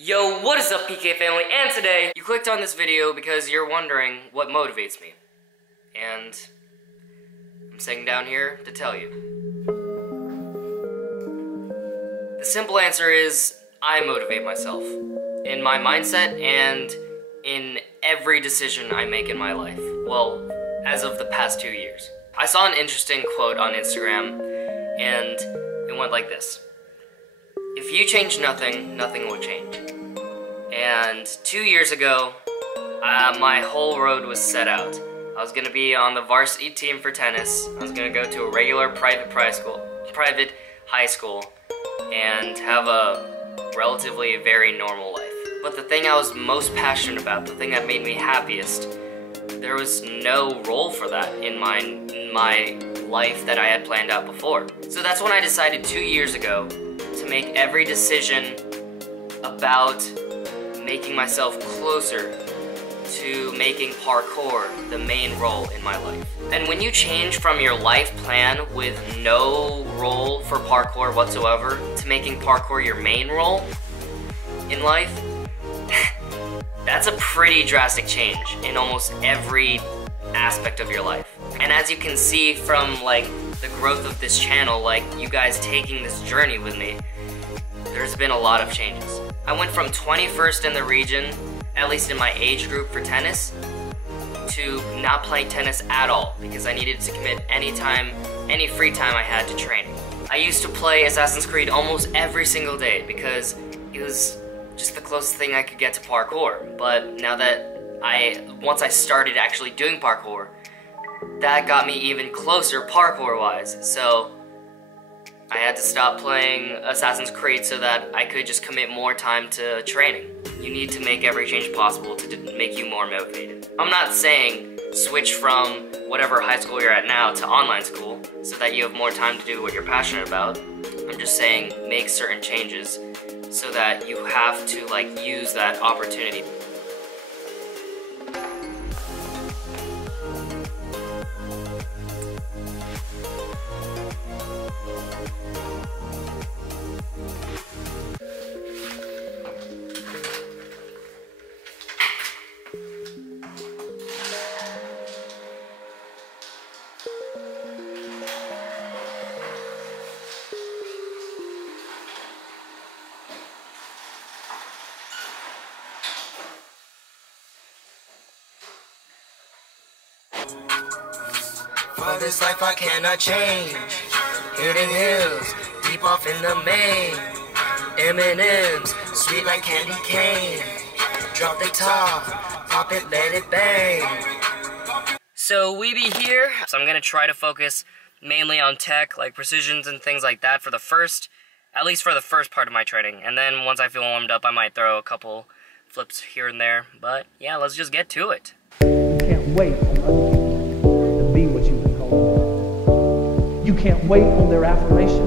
Yo, what is up, PK family? And today, you clicked on this video because you're wondering what motivates me. And I'm sitting down here to tell you. The simple answer is, I motivate myself. In my mindset and in every decision I make in my life. Well, as of the past 2 years. I saw an interesting quote on Instagram, and it went like this. If you change nothing, nothing will change. And 2 years ago, my whole road was set out. I was gonna be on the varsity team for tennis. I was gonna go to a regular private high school, and have a relatively very normal life. But the thing I was most passionate about, the thing that made me happiest, there was no role for that in my life that I had planned out before. So that's when I decided 2 years ago to make every decision about making myself closer to making parkour the main role in my life. And when you change from your life plan with no role for parkour whatsoever to making parkour your main role in life, that's a pretty drastic change in almost every aspect of your life. And as you can see from like the growth of this channel, like you guys taking this journey with me, there's been a lot of changes. I went from 21st in the region, at least in my age group for tennis, to not playing tennis at all because I needed to commit any free time I had to training. I used to play Assassin's Creed almost every single day because it was just the closest thing I could get to parkour. But now that once I started actually doing parkour, that got me even closer parkour-wise. So I had to stop playing Assassin's Creed so that I could just commit more time to training. You need to make every change possible to make you more motivated. I'm not saying switch from whatever high school you're at now to online school so that you have more time to do what you're passionate about. I'm just saying make certain changes so that you have to like use that opportunity. For this life I cannot change. Hidden hills, deep off in the main. M&M's, sweet like candy cane. Drop the top, pop it, let it bang. So we be here, so I'm gonna try to focus mainly on tech, like precisions and things like that for the first, at least for the first part of my training. And then once I feel warmed up, I might throw a couple flips here and there. But yeah, let's just get to it. You can't wait on other people to be what you've been called. You can't wait on their affirmation.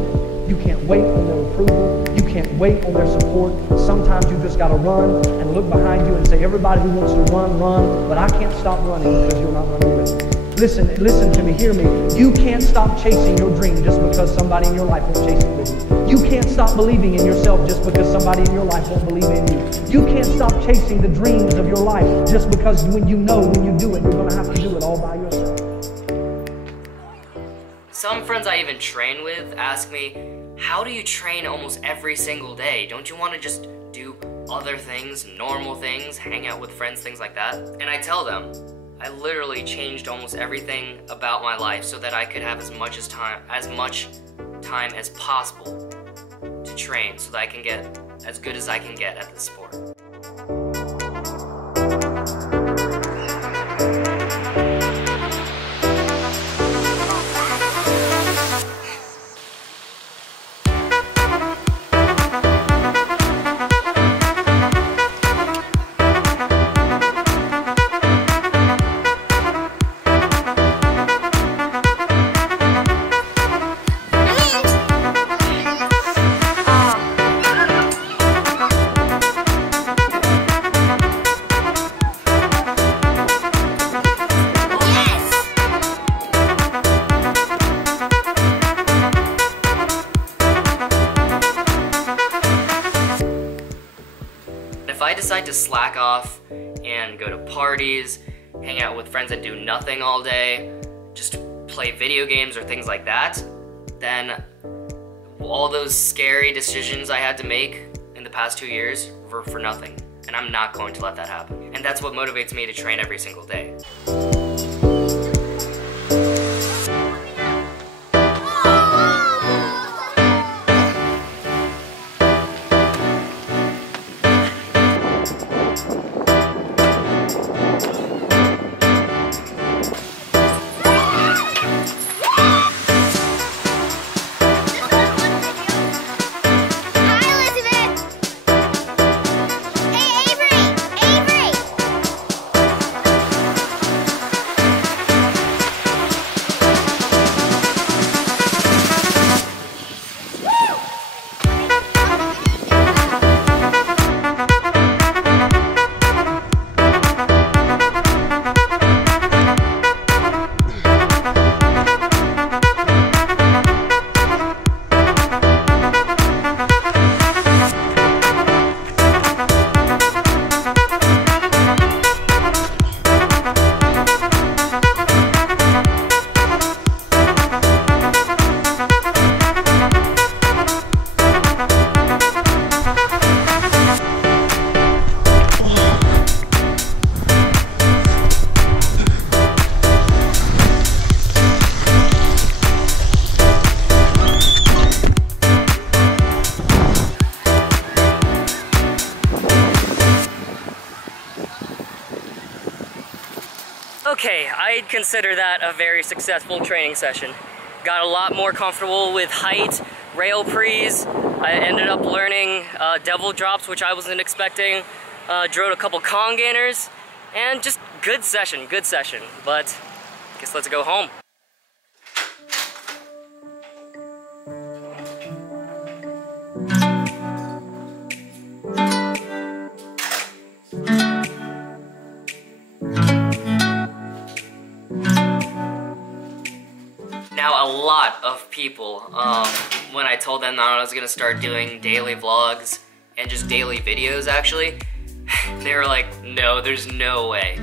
You can't wait on their approval. You can't wait on their support. Sometimes you just got to run and look behind you and say, everybody who wants to run, run, but I can't stop running because you're not running with me. Listen to me, hear me. You can't stop chasing your dream just because somebody in your life won't chase it with you. You can't stop believing in yourself just because somebody in your life won't believe in you. You can't stop chasing the dreams of your life just because when you do it, you're going to have to do it all by yourself. Some friends I even train with ask me, how do you train almost every single day? Don't you want to just do other things, normal things, hang out with friends, things like that? And I tell them, I literally changed almost everything about my life so that I could have as much time as possible to train so that I can get as good as I can get at this sport. if I decide to slack off and go to parties, hang out with friends and do nothing all day, just play video games or things like that, then all those scary decisions I had to make in the past 2 years were for nothing. And I'm not going to let that happen. And that's what motivates me to train every single day. Okay, I'd consider that a very successful training session. Got a lot more comfortable with height, rail prees. I ended up learning devil drops, which I wasn't expecting. Drove a couple Kong gainers, and just good session. But I guess let's go home. Now, a lot of people, when I told them that I was gonna start doing daily vlogs and just daily videos actually, they were like, no, there's no way.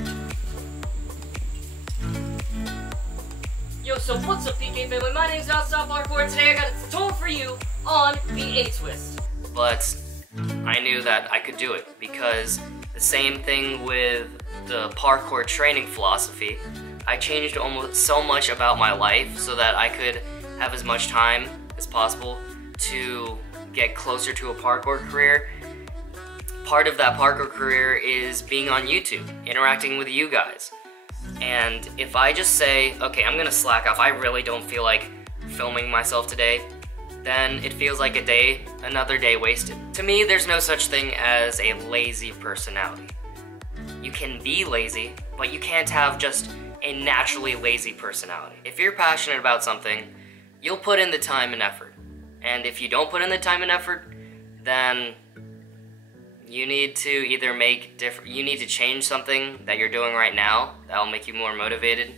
Yo, so what's up, PK family? My name's Nonstop Parkour. Today I got a tutorial for you on the A-twist. But I knew that I could do it because the same thing with the parkour training philosophy. I changed almost so much about my life so that I could have as much time as possible to get closer to a parkour career. Part of that parkour career is being on YouTube, interacting with you guys. And if I just say, okay, I'm gonna slack off, I really don't feel like filming myself today, then it feels like another day wasted. To me, there's no such thing as a lazy personality. You can be lazy, but you can't have just a naturally lazy personality. If you're passionate about something, you'll put in the time and effort. And if you don't put in the time and effort, then you need to either you need to change something that you're doing right now that'll make you more motivated,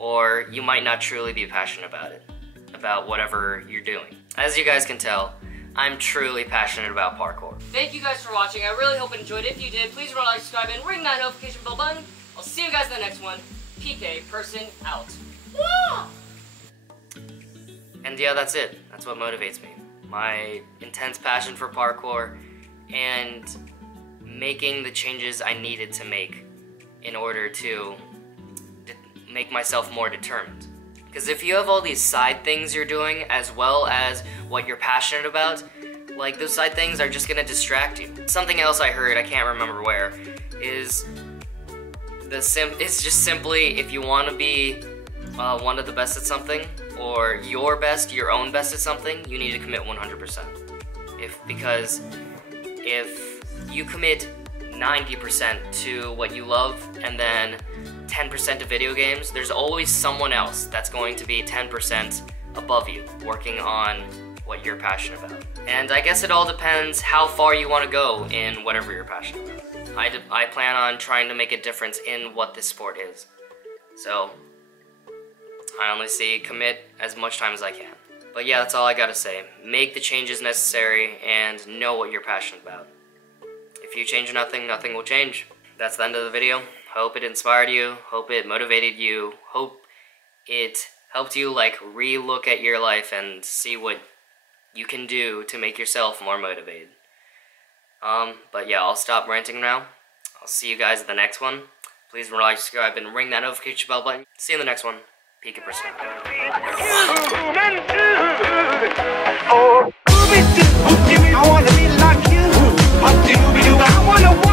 or you might not truly be passionate about it, about whatever you're doing. As you guys can tell, I'm truly passionate about parkour. Thank you guys for watching. I really hope you enjoyed it. If you did, please remember to like, subscribe, and ring that notification bell button. I'll see you guys in the next one. PK person out. And yeah, that's it. That's what motivates me. My intense passion for parkour and making the changes I needed to make in order to make myself more determined. Because if you have all these side things you're doing as well as what you're passionate about, like those side things are just gonna distract you. Something else I heard, I can't remember where, is it's just simply if you want to be one of the best at something, or your own best at something, you need to commit 100%. Because if you commit 90% to what you love and then 10% to video games, there's always someone else that's going to be 10% above you working on what you're passionate about. And I guess it all depends how far you want to go in whatever you're passionate about. I plan on trying to make a difference in what this sport is. So I only say commit as much time as I can. But yeah, that's all I gotta say. Make the changes necessary and know what you're passionate about. If you change nothing, nothing will change. That's the end of the video. Hope it inspired you. Hope it motivated you. Hope it helped you like re-look at your life and see what you can do to make yourself more motivated. But yeah, I'll stop ranting now. I'll see you guys at the next one. Please like, subscribe, and ring that notification bell button. See you in the next one. Peak of Personality. I wanna be like you. I wanna